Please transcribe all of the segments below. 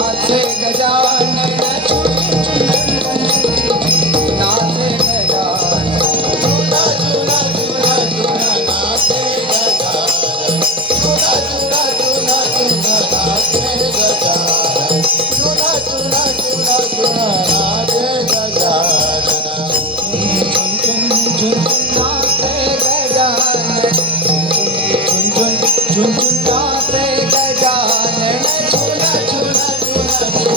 नाचे गजानन झुन झुन नाचे गजानन झुन झुन झुन झुन नाचे गजानन झुन झुन झुन झुन नाचे गजानन झुन झुन झुन झुन नाचे गजानन झुन झुन झुन नाचे गजानन झुन झुन झुन नाचे गजानन झुन झुन झुन झुन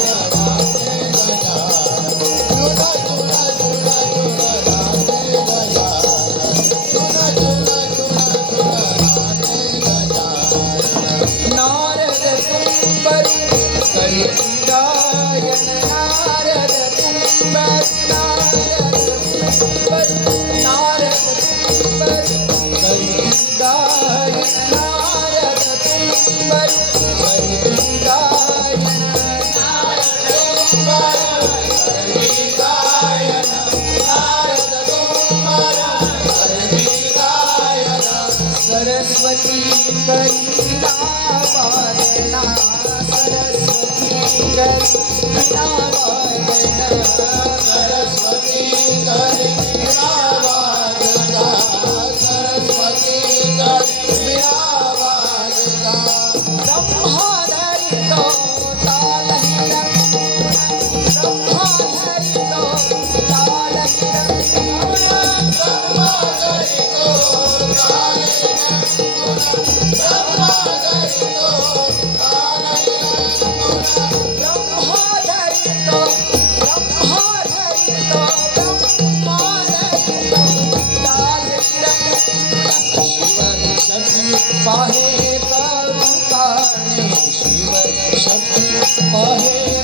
नाचे गजानन झुन झुन झुन झुन नाचे गजानन झुन झुन झुन झुन नाचे गजानन नारद तुंबरी करी गायन नारद तुंबरी नारद तुंबरी नारद तुंबरी करी गायन नारद तुंबरी करी गायन नारद तुंबरी करी गायन नारद तुंबरी करी गायन सरस्वती करी वादना सरस्वती करी वादना सरस्वती करी वादना सरस्वती करी वादना ब्रह्माधरि तो तालहिरं ब्रह्माधरि तो तालहिरं ब्रह्माधरि तो तालहिरं ब्रह्माधरि तो तालहिरं ब्रह्माधरि तो ब्रह्माधरि तो तालहिरं शिव शक्ति पाहे करुकाने शिव शक्ति पाहे